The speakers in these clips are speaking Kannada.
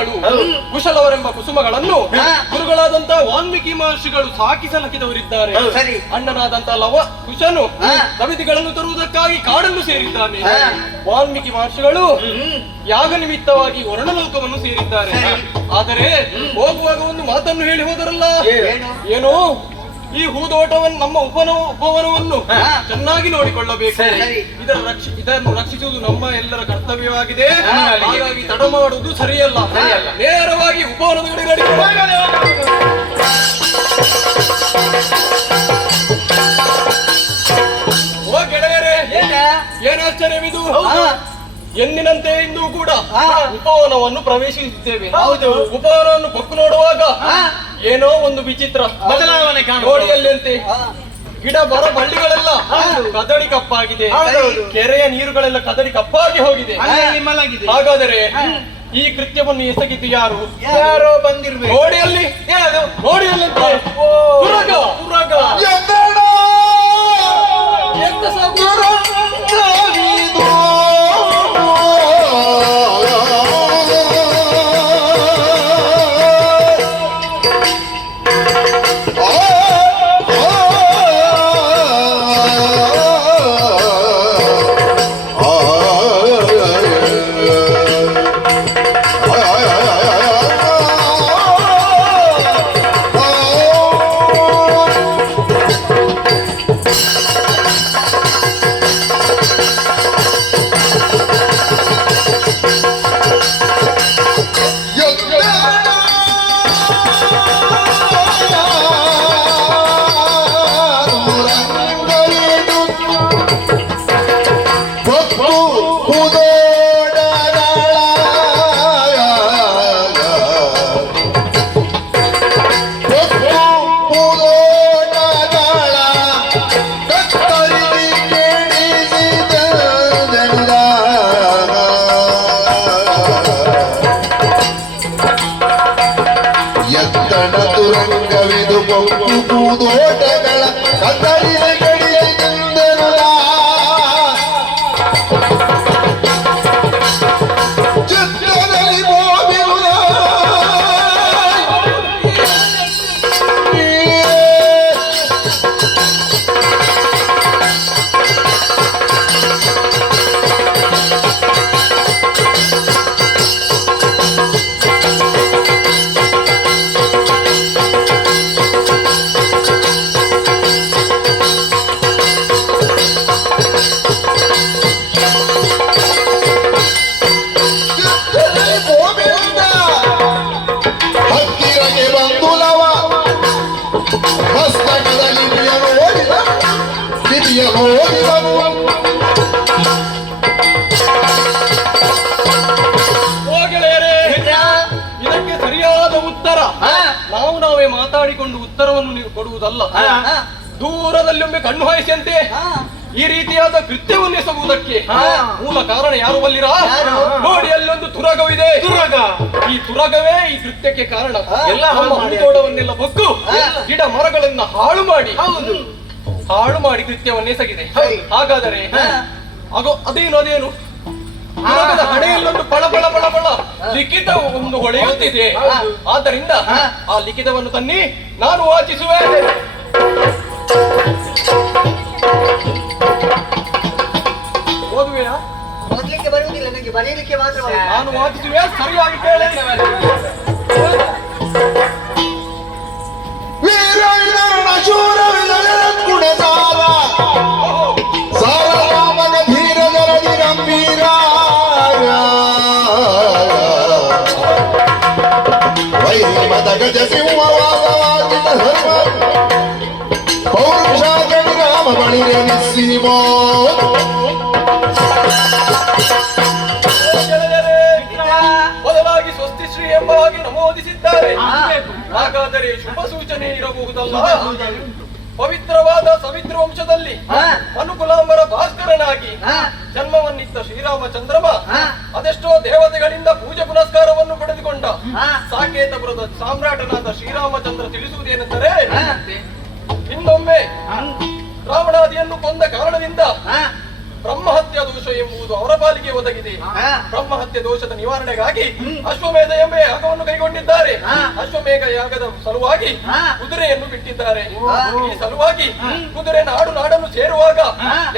ಹೌದು. ಕುಶಲವರೆಂಬ ಕುಸುಮಗಳನ್ನು ಗುರುಗಳಾದಂತಹ ಗುರುಗಳಾದಂತ ವಾಲ್ಮೀಕಿ ಮಹರ್ಷಿಗಳು ಸಾಕಿ ಸಲಕಿದವರಿದ್ದಾರೆ ಹೌದು. ಸರಿ. ಅಣ್ಣನಾದಂತ ಲವ ಕುಶನು ಕವಿತೆಗಳನ್ನು ಸಮಿತಿಗಳನ್ನು ತರುವುದಕ್ಕಾಗಿ ಕಾಡನ್ನು ಸೇರಿದ್ದಾನೆ ವಾಲ್ಮೀಕಿ ಮಹರ್ಷಿಗಳು. ಯಾಗ ನಿಮಿತ್ತವಾಗಿ ವರ್ಣಲೋಕವನ್ನು ಸೇರಿದ್ದಾರೆ ಆದರೆ ಹೋಗುವಾಗ ಒಂದು ಮಾತನ್ನು ಹೇಳಿ ಹೋದರಲ್ಲ ಏನು? ಈ ಹೂದೋಟವನ್ನು ನಮ್ಮ ಉಪನ ಉಪವನವನ್ನು ಚೆನ್ನಾಗಿ ನೋಡಿಕೊಳ್ಳಬೇಕು. ಇದರ ರಕ್ಷ ಇದನ್ನು ರಕ್ಷಿಸುವುದು ನಮ್ಮ ಎಲ್ಲರ ಕರ್ತವ್ಯವಾಗಿದೆ. ಹಾಗಾಗಿ ತಡ ಮಾಡುವುದು ಸರಿಯಲ್ಲ. ನೇರವಾಗಿ ಉಪವನದ ಕಡೆ ನಡೀತಾರೆ. ಓ ಗೆಳೆಯರೇ ಏನ? ಏನಾಶ್ಚರ್ಯವಿದು ಹಾ. ಎಂದಿನಂತೆ ಇಂದು ಕೂಡ. ಉಪವನವನ್ನು ಪ್ರವೇಶಿಸಿದ್ದೇವೆ ಹೌದು. ಉಪವನವನ್ನು ಪಕ್ಕು ನೋಡುವಾಗ. ಏನೋ ಒಂದು ವಿಚಿತ್ರ ಬದಲಾವಣೆ ಹಾ. ಗಿಡ ಮರ ಬಳ್ಳಿಗಳೆಲ್ಲ. ಕದಡಿ ಕಪ್ಪಾಗಿದೆ. ಕೆರೆಯ ನೀರುಗಳೆಲ್ಲ ಕದಡಿ ಕಪ್ಪಾಗಿ ಹೋಗಿದೆ. ಹಾಗಾದರೆ ಈ ಕೃತ್ಯವನ್ನು ಎಸಗಿದ್ದು ಯಾರು? ಯಾರೋ? ಬಂದಿರ್ಬೇಕು. ಗೋಡಿಯಲ್ಲಿ? ತುರಗ ಎಂತ ಸಾಕು Thank you. ನಾವು ನಾವೇ ಮಾತಾಡಿಕೊಂಡು ಉತ್ತರವನ್ನು ನೀವು ಕೊಡುವುದಲ್ಲ. ದೂರದಲ್ಲಿ ಒಮ್ಮೆ ಕಣ್ಣು ಹಾಯಿಸಿಯಂತೆ. ಈ ರೀತಿಯಾದ ಕೃತ್ಯವನ್ನು ಎಸಗುವುದಕ್ಕೆ ಮೂಲ ಕಾರಣ ಯಾರು ಬಲ್ಲಿರ? ನೋಡಿ ಅಲ್ಲೊಂದು ತುರಗವಿದೆ. ತುರಗ. ಈ ತುರಗವೇ ಈ ಕೃತ್ಯಕ್ಕೆ ಕಾರಣ. ಎಲ್ಲ ಹೂತೋಟವನ್ನೆಲ್ಲ ಬಗ್ಗು. ಗಿಡ ಮರಗಳನ್ನ ಹಾಳು ಮಾಡಿ. ಹೌದು. ಹಾಳು ಮಾಡಿ ಕೃತ್ಯವನ್ನು ಎಸಗಿದೆ. ಹಾಗಾದರೆ ಅದೇನು ಅದೇನು? ಹಣೆಯಲ್ಲೊಂದು ಪಳ ಪಳ ಪಳ ಪಳ ಲಿಖಿತ ಒಂದು ಹೊಳೆಯುತ್ತಿದೆ. ಆದ್ದರಿಂದ ಹಾ. ಆ ಲಿಖಿತವನ್ನು ತನ್ನಿ ನಾನು ವಾಚಿಸುವೆ. ಓದುವೆಯಾ ಓದ್ಲಿಕ್ಕೆ ಬರುವುದಿಲ್ಲ ನನಗೆ ಬರೀಲಿಕ್ಕೆ ಮಾತ್ರ ನಾನು ವಾಚಿಸುವೆ ಸರಿಯಾಗಿ ಕೇಳಿ. ಶೂರ ಓಹೋ. ಸಾಲ ಸಿಂಹವಾದವಾಗಿದ್ದ ಧರ್ಮ ಪೌರುಷ ಗಣಿ ರಾಮ ಬಳಿರೆ ನಿಸ್ಸೀಮೋ ಗೆಳೆಯರೇ, ಬದಲಾಗಿ ಸ್ವಸ್ತಿ ಶ್ರೀ ಎಂಬ ಹಾಗೆ ನಮೂದಿಸಿದ್ದಾರೆ. ಹಾಗಾದರೆ ಶುಭ ಸೂಚನೆ ಇರಬಹುದಲ್ಲ? ಪವಿತ್ರವಾದ ಸವಿತ್ರ ವಂಶದಲ್ಲಿ ಅನುಕುಲಾಂಬರ ಭಾಸ್ಕರನಾಗಿ. ಜನ್ಮವನ್ನಿತ್ತ ಶ್ರೀರಾಮಚಂದ್ರಮ. ಅದೆಷ್ಟೋ ದೇವತೆಗಳಿಂದ ಪೂಜೆ ಪುನಸ್ಕಾರವನ್ನು ಸಾಕೇತ ಸಾಕೇತಪುರದ ಸಾಮ್ರಾಟನಾದ ಶ್ರೀರಾಮಚಂದ್ರ ತಿಳಿಸುವುದೇನೆಂದರೆ. ಇನ್ನೊಮ್ಮೆ ರಾವಣಾದಿಯನ್ನು ಕೊಂದ ಕಾರಣದಿಂದ ಬ್ರಹ್ಮಹತ್ಯಾ ದೋಷ ಎಂಬುದು ಅವರ ಪಾಲಿಗೆ ಒದಗಿದೆ. ಬ್ರಹ್ಮಹತ್ಯೆ ದೋಷದ ನಿವಾರಣೆಗಾಗಿ ಅಶ್ವಮೇಧ ಎಂಬ ಯಾಗವನ್ನು ಕೈಗೊಂಡಿದ್ದಾರೆ. ಅಶ್ವಮೇಧ ಯಾಗದ ಸಲುವಾಗಿ. ಕುದುರೆಯನ್ನು ಬಿಟ್ಟಿದ್ದಾರೆ. ಈ ಸಲುವಾಗಿ ಕುದುರೆ ನಾಡು ನಾಡನ್ನು ಸೇರುವಾಗ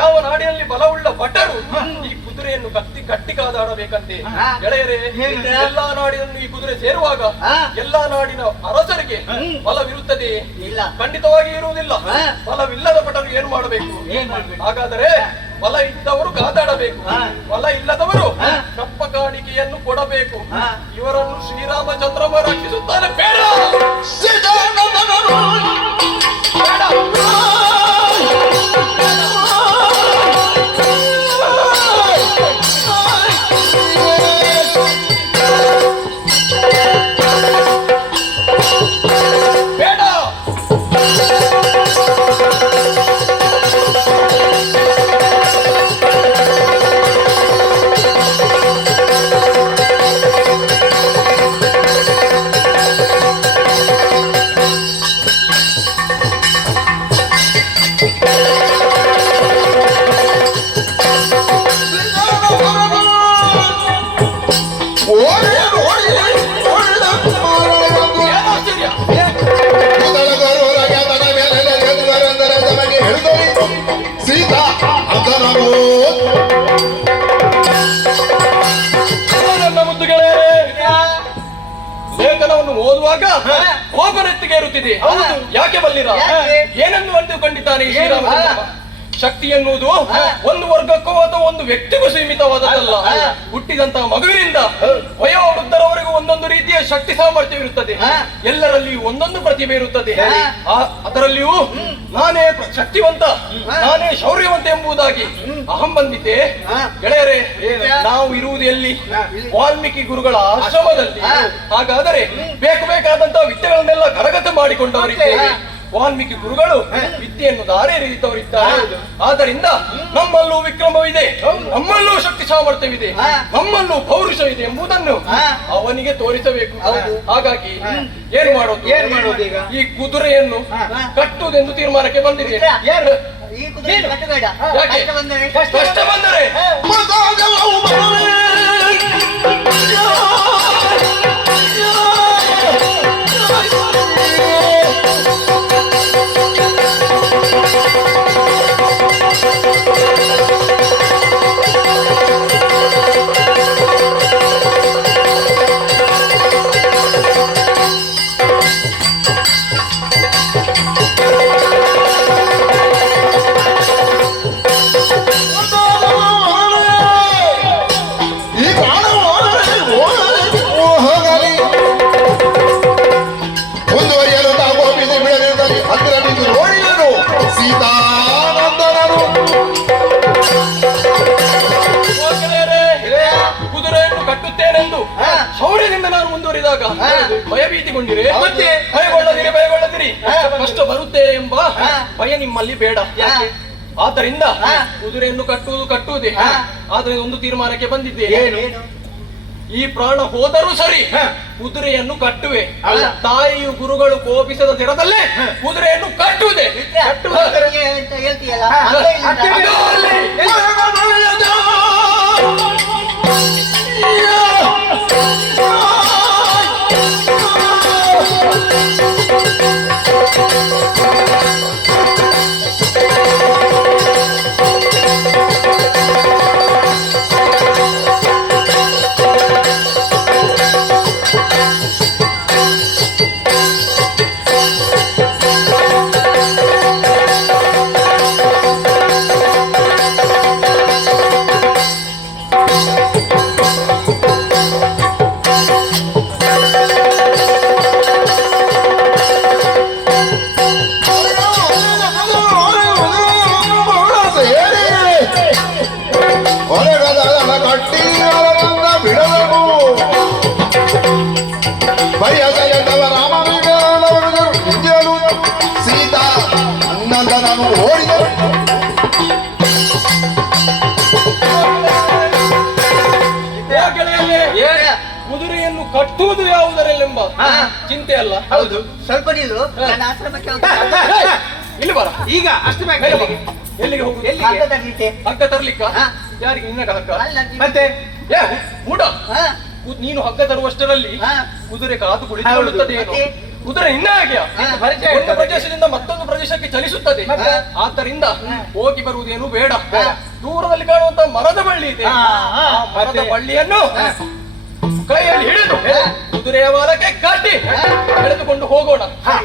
ಯಾವ ನಾಡಿನಲ್ಲಿ ಬಲವುಳ್ಳ ಭಟರು ಈ ಕುದುರೆಯನ್ನು ಕತ್ತಿ ಕಟ್ಟಿ ಕಾದಾಡಬೇಕಂತೆ. ಗೆಳೆಯರೇ? ಎಲ್ಲಾ ನಾಡಿನಲ್ಲಿ ಈ ಕುದುರೆ ಸೇರುವಾಗ. ಎಲ್ಲಾ ನಾಡಿನ ಅರಸರಿಗೆ. ಬಲವಿರುತ್ತದೆ. ಇಲ್ಲ. ಖಂಡಿತವಾಗಿ ಇರುವುದಿಲ್ಲ. ಬಲವಿಲ್ಲದ ಪಟರು ಏನು ಮಾಡಬೇಕು? ಹಾಗಾದರೆ ಬಲ ಇದ್ದವರು ಕಾದಾಡಬೇಕು. ಫಲ ಬಲ ಇಲ್ಲದವರು. ಕಪ್ಪ ಕಾಣಿಕೆಯನ್ನು ಕೊಡಬೇಕು. ಇವರನ್ನು ಬೇಡ! ಸಿದ್ಧಾನಂದನರು ಬೇಡ! ಬೇಡ! ಹೌದು. ಯಾಕೆ ಬಲ್ಲಿರ? ಏನನ್ನು ಅಂತ ಅಂದುಕೊಂಡಿದ್ದಾನೆ ಶಕ್ತಿ ಎನ್ನುವುದು ಒಂದು ವರ್ಗಕ್ಕೂ ಅಥವಾ ಒಂದು ವ್ಯಕ್ತಿಗೂ ಸೀಮಿತವಾದದ್ದಲ್ಲ. ಹುಟ್ಟಿದಂತಹ ಮಗುವಿನಿಂದ ವಯೋ ವೃದ್ಧರವರೆಗೂ ಒಂದೊಂದು ರೀತಿಯ ಶಕ್ತಿ ಸಾಮರ್ಥ್ಯವಿರುತ್ತದೆ ಎಲ್ಲರಲ್ಲಿಯೂ ಎಲ್ಲರಲ್ಲಿ ಒಂದೊಂದು ಪ್ರತಿಭೆ ಇರುತ್ತದೆ. ಅದರಲ್ಲಿಯೂ ನಾನೇ ಶಕ್ತಿವಂತ ನಾನೇ ಶೌರ್ಯವಂತ ಎಂಬುದಾಗಿ ಅಹಂ ಬಂದಿದ್ದೆ. ಗೆಳೆಯರೆ ನಾವು ಇರುವುದು ಎಲ್ಲಿ. ವಾಲ್ಮೀಕಿ ಗುರುಗಳ ಆಶ್ರಮದಲ್ಲಿ. ಹಾಗಾದರೆ ಬೇಕು ಬೇಕಾದಂತಹ ವಿದ್ಯೆಗಳನ್ನೆಲ್ಲ ಮಾಡಿಕೊಂಡವರಿದ್ದೇವೆ. ವಾಲ್ಮೀಕಿ ಗುರುಗಳು ವಿದ್ಯೆಯನ್ನು ದಾರಿ ಎರೆದಿದ್ದವರಿದ್ದಾರೆ ಆದ್ದರಿಂದ ನಮ್ಮಲ್ಲೂ ವಿಕ್ರಮವಿದೆ. ನಮ್ಮಲ್ಲೂ ಶಕ್ತಿ ಸಾಮರ್ಥ್ಯವಿದೆ. ನಮ್ಮಲ್ಲೂ ಪೌರುಷವಿದೆ ಎಂಬುದನ್ನು ಅವನಿಗೆ ತೋರಿಸಬೇಕು. ಹಾಗಾಗಿ ಏನ್ ಮಾಡೋದು? ಏನ್ ಮಾಡೋದು ಈಗ? ಈ ಕುದುರೆಯನ್ನು. ಕಟ್ಟುವುದೆಂದು ತೀರ್ಮಾನಕ್ಕೆ ಬಂದಿದೆ? ಕಷ್ಟ ಬಂದರೆ ಹಾ. ನಾನು ಮುಂದುವರಿದಾಗ. ಭಯಭೀತಿಗೊಂಡಿರಿ ಮತ್ತೆ? ಭಯಗೊಳ್ಳದಿರಿ ಭಯಗೊಳ್ಳದಿರಿ. ಕಷ್ಟ ಬರುತ್ತೆ ಎಂಬ ಭಯ ನಿಮ್ಮಲ್ಲಿ ಬೇಡ? ಆದ್ದರಿಂದ. ಕುದುರೆಯನ್ನು ಕಟ್ಟುವುದು ಕಟ್ಟುವುದೇ. ಆದ್ರೆ ಒಂದು ತೀರ್ಮಾನಕ್ಕೆ ಬಂದಿದ್ದೆ. ಏನು? ಈ ಪ್ರಾಣ ಹೋದರೂ ಸರಿ. ಕುದುರೆಯನ್ನು ಕಟ್ಟುವೆ. ತಾಯಿಯು ಗುರುಗಳು ಕೋಪಿಸದ ದಿನದಲ್ಲೇ ಕುದುರೆಯನ್ನು ಕಟ್ಟುವುದೇ. ಕಟ್ಟುವುದಕ್ಕೆ ರಾಮ ಕಟ್ಟಿ ಅವರನ್ನ ಬಿಡಬೇಕು ಬಯಸೆಯದವ ರಾಮನಿಗೆ ಹಿಂದೇಳು ಸೀತಾ ನಂದನನು ಓಡಿದರು ಓ ಗೆಳೆಯರೇ, ಕುದುರೆಯನ್ನು ಕಟ್ಟುವುದು ಯಾವುದರಲ್ಲೆಂಬ ಹಾ. ಚಿಂತೆ ಅಲ್ಲ ಹೌದು ಸ್ವಲ್ಪ ನನ್ನ ಆಶ್ರಮಕ್ಕೆ. ಇಲ್ಲಿ ಬರ ಈಗ ಅಷ್ಟು. ಎಲ್ಲಿಗೆ? ಹೋಗುದು ಹೋಗು ಎಲ್ಲಿಗೆ? ಹಗ್ಗ ತರ್ಲಿಕ್ಕೆ ತರ್ಲಿಕ್ಕ ಹಾ. ಯಾರಿಗೆ ನಿನ್ನಗ ಹಕ್ಕ? ಮತ್ತೆ? ಮೂಡ. ನೀನು ಹಗ್ಗ ತರುವಷ್ಟರಲ್ಲಿ. ಕುದುರೆ ಕಾದು ಕುಳಿತುಕೊಳ್ಳುತ್ತದೆ? ಕುದುರೆ ಇನ್ನ ಒಂದು ಪ್ರದೇಶದಿಂದ ಮತ್ತೊಂದು ಪ್ರದೇಶಕ್ಕೆ ಚಲಿಸುತ್ತದೆ? ಆದ್ದರಿಂದ ಹೋಗಿ ಬರುವುದೇನು ಬೇಡ. ದೂರದಲ್ಲಿ ಕಾಣುವಂತ ಮರದ ಬಳ್ಳಿ ಇದೆ. ಆ ಮರದ ಬಳ್ಳಿಯನ್ನು ಕೈಯಲ್ಲಿ ಹಿಡಿದು ಕುದುರೆಯ ವಾದಕ್ಕೆ ಕಟ್ಟಿ ಎಳೆದುಕೊಂಡು ಹೋಗೋಣ.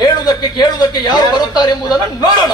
ಹೇಳುವುದಕ್ಕೆ ಕೇಳುವುದಕ್ಕೆ ಯಾರು ಬರುತ್ತಾರೆ ಎಂಬುದನ್ನು ನೋಡೋಣ.